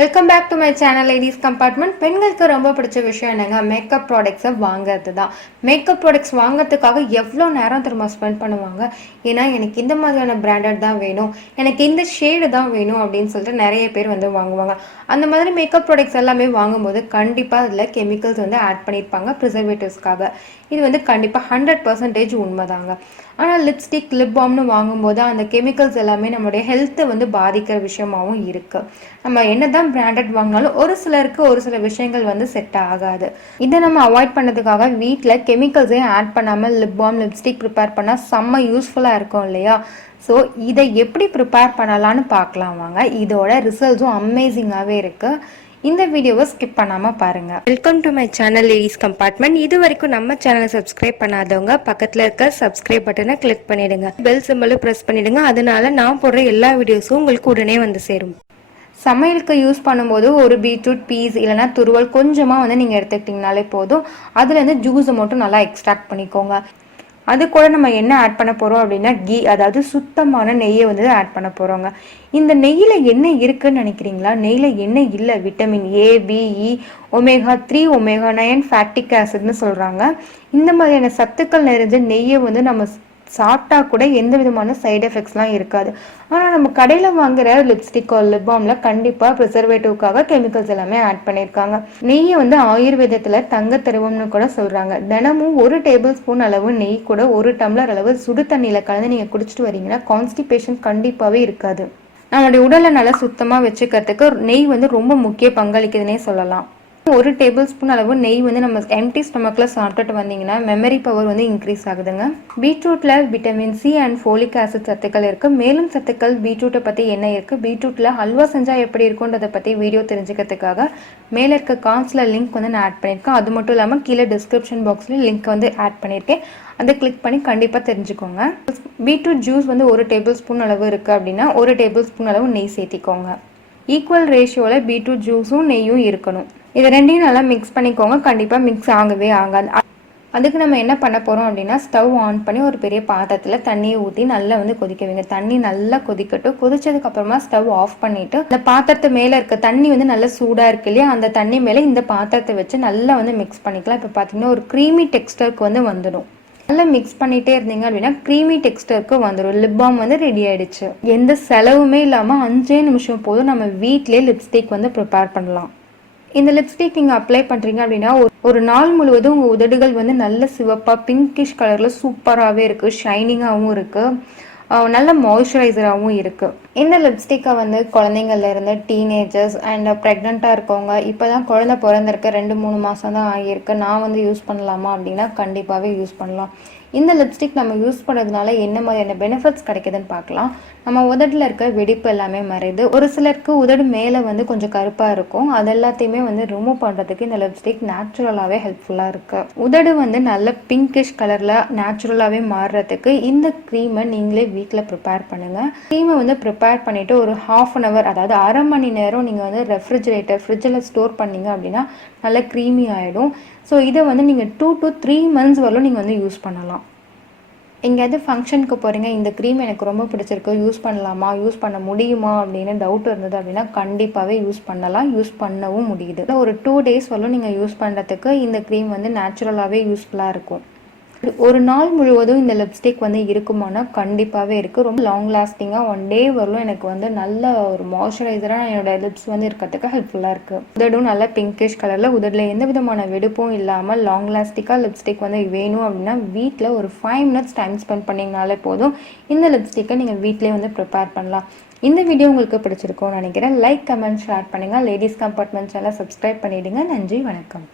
Welcome back to my channel ladies compartment. பெண்களுக்கு ரொம்ப பிடிச்ச விஷயம் என்னங்க, மேக்கப் ப்ராடக்ட்ஸை வாங்குறது தான். மேக்கப் ப்ராடக்ட்ஸ் வாங்குறதுக்காக எவ்வளோ நேரம் திரும்ப ஸ்பெண்ட் பண்ணுவாங்க. ஏன்னா எனக்கு இந்த மாதிரியான பிராண்டட் தான் வேணும், எனக்கு இந்த ஷேடு தான் வேணும் அப்படின்னு சொல்லிட்டு நிறைய பேர் வாங்குவாங்க. அந்த மாதிரி மேக்கப் ப்ராடக்ட்ஸ் எல்லாமே வாங்கும்போது கண்டிப்பாக அதில் கெமிக்கல்ஸ் ஆட் பண்ணியிருப்பாங்க ப்ரிசர்வேட்டிவ்ஸ்க்காக. இது கண்டிப்பாக 100% உண்மைதாங்க. ஆனால் லிப்ஸ்டிக் லிப் பாம்னு வாங்கும்போது அந்த கெமிக்கல்ஸ் எல்லாமே நம்மளுடைய ஹெல்த்தை பாதிக்கிற விஷயமாகவும் இருக்குது. நம்ம என்னதான் பிராண்டட் வாங்கினாலும் ஒரு சிலருக்கு ஒரு சில விஷயங்கள் செட் ஆகாது. இதை நம்ம அவாய்ட் பண்ணதுக்காக வீட்டில் கெமிக்கல்ஸையும் ஆட் பண்ணாமல் லிப் பாம் லிப்ஸ்டிக் ப்ரிப்பேர் பண்ணால் செம்ம யூஸ்ஃபுல்லாக இருக்கும் இல்லையா? ஸோ இதை எப்படி ப்ரிப்பேர் பண்ணலான்னு பார்க்கலாம் வாங்க. இதோட ரிசல்ட்ஸும் அமேசிங்காகவே இருக்குது. இந்த வீடியோவை ஸ்கிப் பண்ணாமல் பாருங்கள். Welcome to my channel ladies compartment. இது வரைக்கும் நம்ம சேனலை சப்ஸ்கிரைப் பண்ணாதவங்க பக்கத்தில் இருக்க சப்ஸ்கிரைப் பட்டனை கிளிக் பண்ணிடுங்க, பெல் சிம்பலும் ப்ரெஸ் பண்ணிடுங்க. அதனால நான் போடுற எல்லா வீடியோஸும் உங்களுக்கு உடனே சேரும். சமையலுக்கு யூஸ் பண்ணும்போது ஒரு பீட்ரூட் பீஸ் இல்லைனா துருவல் கொஞ்சமாக நீங்கள் எடுத்துக்கிட்டிங்கனாலே போதும். அதுலேருந்து ஜூஸை மட்டும் நல்லா எக்ஸ்ட்ராக்ட் பண்ணிக்கோங்க. அது கூட நம்ம என்ன ஆட் பண்ண போகிறோம் அப்படின்னா கீ, அதாவது சுத்தமான நெய்யை ஆட் பண்ண போகிறோங்க. இந்த நெய்யில் என்ன இருக்குன்னு நினைக்கிறீங்களா? நெய்யில் என்ன இல்லை, vitamin A, B E, omega 3, omega 9 fatty ஆசிட்னு சொல்கிறாங்க. இந்த மாதிரியான சத்துக்கள் நிறைஞ்ச நெய்யை நம்ம சாப்பிட்டா கூட எந்த விதமான சைடு எஃபெக்ட்ஸ்லாம் இருக்காது. ஆனால் நம்ம கடையில் வாங்குற லிப்ஸ்டிக் லிப் பாமில் கண்டிப்பாக ப்ரிசர்வேட்டிவ்க்காக கெமிக்கல்ஸ் எல்லாமே ஆட் பண்ணியிருக்காங்க. நெய்யை ஆயுர்வேதத்தில் தங்க திரவம்னு கூட சொல்கிறாங்க. தினமும் 1 டேபிள் ஸ்பூன் அளவு நெய் கூட 1 டம்ளர் அளவு சுடு தண்ணியில் கலந்து நீங்கள் குடிச்சிட்டு வரீங்கன்னா கான்ஸ்டிபேஷன் கண்டிப்பாகவே இருக்காது. நம்மளுடைய உடலை நல்லா சுத்தமாக வச்சுக்கிறதுக்கு நெய் ரொம்ப முக்கிய பங்களிக்குதுன்னே சொல்லலாம். 1 டேபிள் ஸ்பூன் அளவு நெய் நம்ம எம்டி ஸ்டொமக்கில் சாப்பிட்டுட்டு வந்தீங்கன்னா மெமரி பவர் இன்க்ரீஸ் ஆகுதுங்க. பீட்ரூட்டில் vitamin C and folic acid சத்துக்கள் இருக்குது. மேலும் சத்துக்கள் பீட்ரூட்டை பற்றி என்ன இருக்குது, பீட்ரூட்டில் ஹல்வா செஞ்சால் எப்படி இருக்குன்றதை பற்றி வீடியோ தெரிஞ்சுக்கிறதுக்காக மேலே இருக்க கார்ட்ஸில் லிங்க் நான் ஆட் பண்ணியிருக்கேன். அது மட்டும் இல்லாமல் கீழே டிஸ்கிரிப்ஷன் பாக்ஸில் லிங்க் ஆட் பண்ணியிருக்கேன். அதை கிளிக் பண்ணி கண்டிப்பாக தெரிஞ்சுக்கோங்க. பீட்ரூட் ஜூஸ் 1 டேபிள் ஸ்பூன் அளவு இருக்குது அப்படின்னா 1 டேபிள் ஸ்பூன் அளவு நெய் சேர்த்திக்கோங்க. ஈக்குவல் ரேஷியோவில் பீட்ரூட் ஜூஸும் நெய்யும் இருக்கணும். இது ரெண்டையும் நல்லா மிக்ஸ் பண்ணிக்கோங்க. கண்டிப்பாக மிக்ஸ் ஆகவே ஆகாது. அதுக்கு நம்ம என்ன பண்ண போகிறோம் அப்படின்னா ஸ்டவ் ஆன் பண்ணி ஒரு பெரிய பாத்திரத்தில் தண்ணியை ஊற்றி நல்லா கொதிக்க வைங்க. தண்ணி நல்லா கொதிக்கட்டும். கொதிச்சதுக்கு அப்புறமா ஸ்டவ் ஆஃப் பண்ணிவிட்டு அந்த பாத்திரத்து மேலே இருக்க தண்ணி நல்லா சூடாக இருக்கு இல்லையா, அந்த தண்ணி மேலே இந்த பாத்திரத்தை வச்சு நல்லா மிக்ஸ் பண்ணிக்கலாம். இப்போ பார்த்தீங்கன்னா ஒரு க்ரீமி டெக்ஸ்டருக்கு வந்துடும். நல்லா மிக்ஸ் பண்ணிகிட்டே இருந்தீங்க அப்படின்னா க்ரீமி டெக்ஸ்டருக்கு வந்துடும். லிப் பாம் ரெடி ஆயிடுச்சு. எந்த செலவுமே இல்லாமல் 5 நிமிஷம் போதும் நம்ம வீட்டிலே லிப்ஸ்டிக் ப்ரிப்பேர் பண்ணலாம். இந்த லிப்ஸ்டிக் நீங்கள் அப்ளை பண்ணுறீங்க அப்படின்னா ஒரு நாள் முழுவதும் உங்கள் உதடுகள் நல்ல சிவப்பாக பிங்கிஷ் கலரில் சூப்பராகவே இருக்குது, ஷைனிங்காகவும் இருக்குது, நல்ல மாய்ஸ்சரைசராகவும் இருக்குது. இந்த லிப்ஸ்டிக்கை குழந்தைங்கள்லேருந்து டீனேஜர்ஸ் அண்ட் ப்ரெக்னெண்ட்டாக இருக்கவங்க, இப்போ தான் குழந்தை பிறந்திருக்கு, 2-3 மாதம் தான் ஆகியிருக்கு, நான் யூஸ் பண்ணலாமா அப்படின்னா கண்டிப்பாகவே யூஸ் பண்ணலாம். இந்த லிப்ஸ்டிக் நம்ம யூஸ் பண்ணுறதுனால என்ன மாதிரியான பெனிஃபிட்ஸ் கிடைக்குதுன்னு பார்க்கலாம். நம்ம உதட்டில் இருக்க வெடிப்பு எல்லாமே மறையுது. ஒரு சிலருக்கு உதடு மேலே கொஞ்சம் கருப்பாக இருக்கும். அது எல்லாத்தையுமே ரிமூவ் பண்ணுறதுக்கு இந்த லிப்ஸ்டிக் நேச்சுரலாகவே ஹெல்ப்ஃபுல்லாக இருக்குது. உதடு நல்ல பிங்கிஷ் கலரில் நேச்சுரலாகவே மாறுறதுக்கு இந்த க்ரீமை நீங்களே வீட்டில் ப்ரிப்பேர் பண்ணுங்கள். க்ரீமை ப்ரிப்பேர் பண்ணிவிட்டு ஒரு 1/2 hour, அதாவது அரை மணி நேரம் நீங்கள் ரெஃப்ரிஜரேட்டர் ஃப்ரிட்ஜில் ஸ்டோர் பண்ணிங்க அப்படின்னா நல்லா க்ரீமி ஆகிடும். ஸோ இதை நீங்கள் 2 to 3 months வரலும் நீங்கள் யூஸ் பண்ணலாம். எங்கேயாவது ஃபங்க்ஷனுக்கு போகிறீங்க, இந்த க்ரீம் எனக்கு ரொம்ப பிடிச்சிருக்கு, யூஸ் பண்ணலாமா, யூஸ் பண்ண முடியுமா அப்படின்னு டவுட் இருந்தது அப்படின்னா கண்டிப்பாகவே யூஸ் பண்ணலாம். யூஸ் பண்ணவும் முடியுது. ஒரு 2 days வரலும் நீங்கள் யூஸ் பண்ணுறதுக்கு இந்த க்ரீம் நேச்சுரலாகவே யூஸ்ஃபுல்லாக இருக்கும். ஒரு நாள் முழுவதும் இந்த லிப்ஸ்டிக் இருக்குமானா கண்டிப்பாகவே இருக்குது. ரொம்ப லாங் லாஸ்டிங்காக 1 day வரலும் எனக்கு நல்ல ஒரு மாய்ஸ்சரைசராக என்னோட லிப்ஸ் இருக்கிறதுக்கு ஹெல்ப்ஃபுல்லாக இருக்குது. உதடும் நல்லா பிங்கிஷ் கலரில், உதடில் எந்த விதமான வெடிப்பும் இல்லாமல் லாங் லாஸ்டிக்காக லிப்ஸ்டிக் வேணும் அப்படின்னா வீட்டில் ஒரு 5 minutes டைம் ஸ்பெண்ட் பண்ணிங்கனாலே போதும். இந்த லிப்ஸ்டிக்கை நீங்கள் வீட்டிலே ப்ரிப்பேர் பண்ணலாம். இந்த வீடியோ உங்களுக்கு பிடிச்சிருக்கும்னு நினைக்கிறேன். லைக், கமெண்ட், ஷேர் பண்ணுங்கள். லேடிஸ் கம்பார்ட்மெண்ட் சேனலை சப்ஸ்கிரைப் பண்ணிவிடுங்க. நன்றி, வணக்கம்.